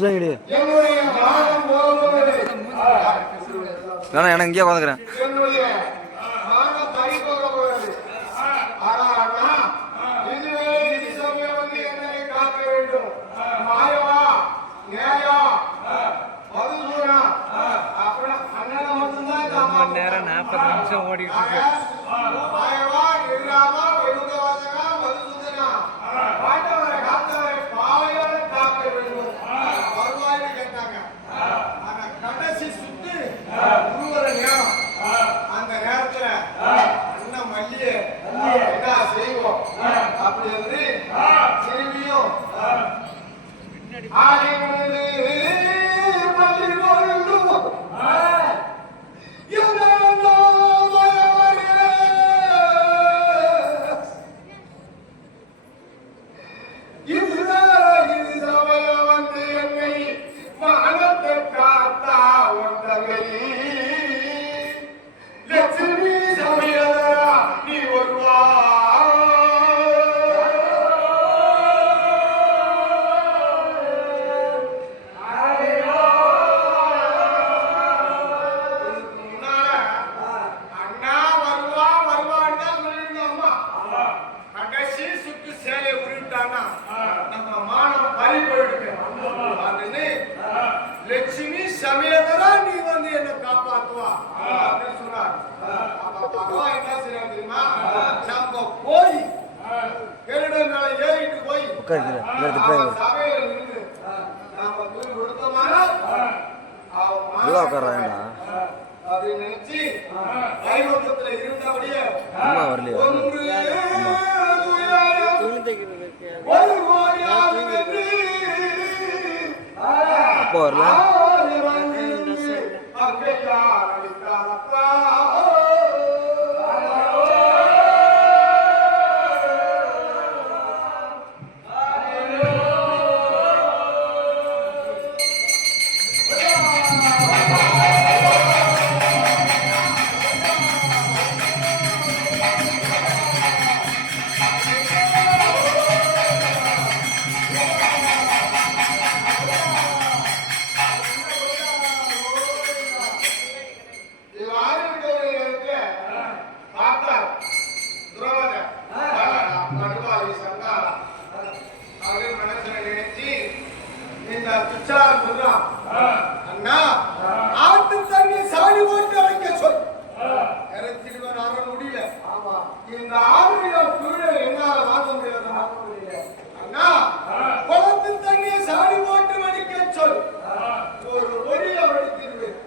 திட்டுறாங்கடி. வேணா எனக்கு இங்கே உட்காந்துக்கிறேன். நேரம் 40 நிமிஷம் ஓடிட்டு இருக்கு. அந்த நேரத்துல அண்ணன் மல்லிய என்ன செய்வோம் அப்படி வந்து திரும்பியும் லட்சுமி சமேதரா நீ வந்து என்ன காப்பாத்துவா அப்படின்னு சொன்னார். அப்ப பகவான் என்ன செய்யறாங்க தெரியுமா? நம்ம போய் கருட மேல ஏறிட்டு போய் சபையில நின்று நாம தூக்கி கொடுத்தோம்னா அப்படின்னு நினைச்சு வைகுண்டத்துல இருந்தபடியே அப்போ வரல. அண்ணா ஆட்டு தண்ணி சாணி போட்டு அழைக்க சொல். இறச்சிட்டு வர முடியல. இந்த ஆறுல புயல என்னால மாற்ற முடியாது. அண்ணா குளத்து தண்ணியை சாணி போட்டு வடிக்க சொல். ஒரு ஒடிய வடித்திருவேன்.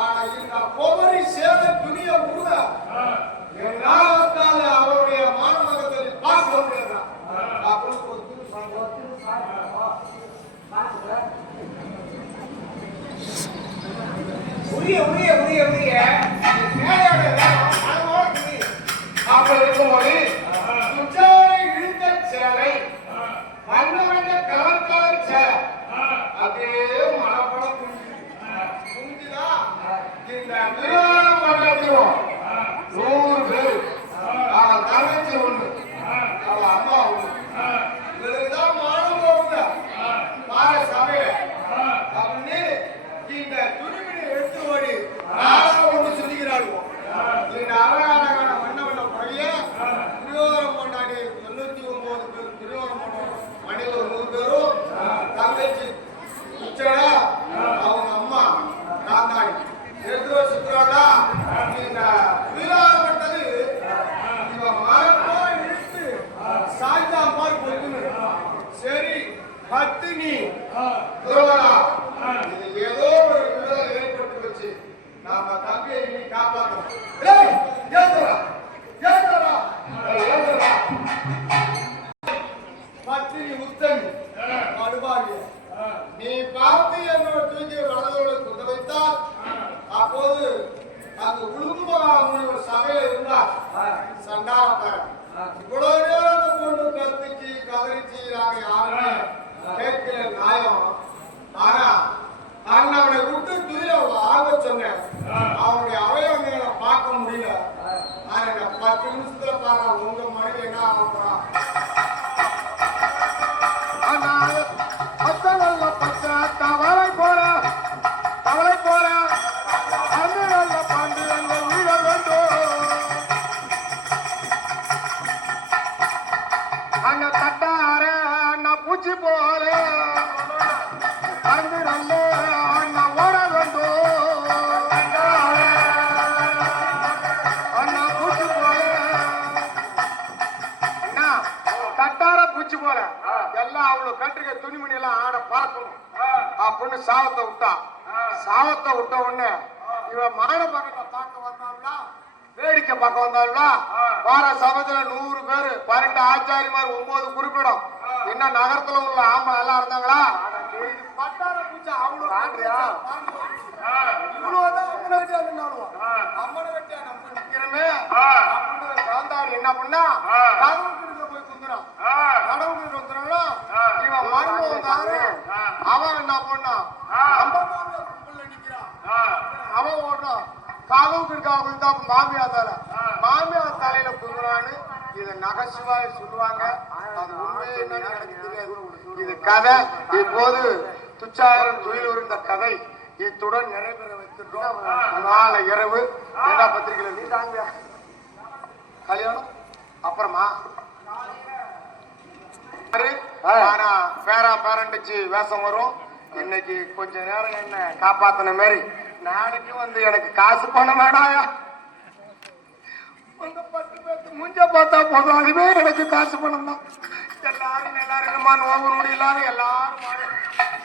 ஆனா இந்த பொவரி சேத துணிய உருவ என்னால அவருடைய மாணவர்களை பார்க்க முடியாது. அப்படின்னு உரிய உரிய உரிய உரிய அப்படி இருக்கும்போது உச்சாரை இழுத்த சேலை வண்ண வண்ண கலர் கலர் சேலை அப்படியே மனப்படம் புரிஞ்சுதா? இந்த திருமணம் பண்ணோம் 100 பேர். அவன் தங்கச்சி ஒண்ணு, அவன் அம்மா ஒண்ணு. இவருக்குதான் மானம் போகுது பார சபையில அப்படின்னு இந்த துணிமணி எடுத்து ஓடி ஒன்று சொல்லிக்கிறாளுவோம். இந்த அழகான வண்ண வண்ண பழைய திருவோரம் கொண்டாடி 99 பேர் திருவோரம் கொண்டாடி மணி ஒரு 100 பேரும் தங்கச்சி உச்சடா அவங்க அம்மா காந்தாடி எடுத்து சுற்றுறாடா. இந்த விழாப்பட்டது இவன் மரப்போ இழுத்து சாய்ந்தா மாதிரி போயிட்டு சரி பத்தினி துரோகா இது ஏதோ ஒரு விரோதம் ஏற்பட்டு வச்சு நாம தம்பியை நீ காப்பாற்றணும். பத்தினி உத்தமி அடுபாடிய நீ பார்த்து என்னோட தூக்கி வலதோடு கொண்டு வைத்தால் அப்போது அங்கு உளும்பு சபையில இருந்தார் சண்டாரப்பர். இவ்வளவு நேரம் கொண்டு கத்திச்சு கதறிச்சு நாங்க யாருமே கேட்கிற நியாயம். ஆனா அவனை விட்டு துயில ஆக சொன்னேன். அவனுடைய அவயவங்களை பார்க்க முடியல. ஆனா 10 நிமிஷத்துல பாரு உங்க மனைவி என்ன ஆக அண்ணா தட்டார அண்ணா பூச்சி போல பறந்து நல்ல அண்ணா ஓட வேண்டும் அண்ணா பூச்சி போல அண்ணா தட்டார பூச்சி போல எல்லாம் அவ்வளவு கட்டுக்க துணிமணி எல்லாம் ஆட பறக்கணும் அப்படின்னு சாவத்தை விட்டா சாவத்தை விட்ட உடனே இவன் மான பக்கத்தை பார்க்க வந்தாங்களா வேடிக்கை பார்க்க வந்தாங்களா வார சபத்துல 100 பேரு 12 ஆச்சாரிமார் 9 குறிப்பிடும் இன்னும் நகரத்துல உள்ள ஆமா எல்லாம் இருந்தாங்களா பட்டார பூச்சா அவ்வளவு இவ்வளவுதான் அம்மனை வெட்டியா நின்னாலும் அம்மனை வெட்டியா நம்ம நிக்கிறமே அப்படின்னு சாந்தாரி என்ன பண்ணா கடவுளுக்கு போய் குந்துறான் கடவுளுக்கு வந்துறாங்களா இவன் மருமகன் வந்தாரு அவன் என்ன பண்ணா அவன் ஓடுறான் காவுக்கு இருக்காங்க மாமியார் தலையில குங்குறான்னு இத நகைச்சுவாய் சொல்லுவாங்க அது உண்மை என்னன்னு எனக்கு தெரியாது இது கதை இப்போது துச்சாயிரம் துயிலூர் இந்த கதை இத்துடன் நிறைவேற வைத்திருக்கோம் நாளை இரவு எல்லா பத்திரிகையில நீட்டாங்க கல்யாணம் அப்புறமா ஆனா பேரண்டிச்சு வேஷம் வரும் இன்னைக்கு கொஞ்ச நேரம் என்ன காப்பாத்தின மாதிரி நாளைக்கு வந்து எனக்கு காசு பணம் வேணாயா முஞ்ச பார்த்தா போதும் அதுவே எனக்கு காசு பணம் தான் எல்லாரும் நல்லா இருக்குமா நோவு நொடி இல்லாம எல்லாரும்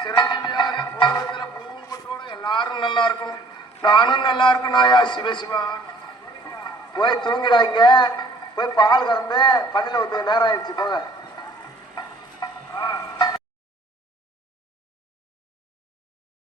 சிரஞ்சீவியாக பூர்வத்துல பூவும் கொட்டோட எல்லாரும் நல்லா இருக்கணும் நானும் நல்லா இருக்கணும்யா சிவசிவா போய் தூங்கிடாங்க போய் பால் கறந்து பள்ளியில ஊத்து நேரம் ஆயிடுச்சு போங்க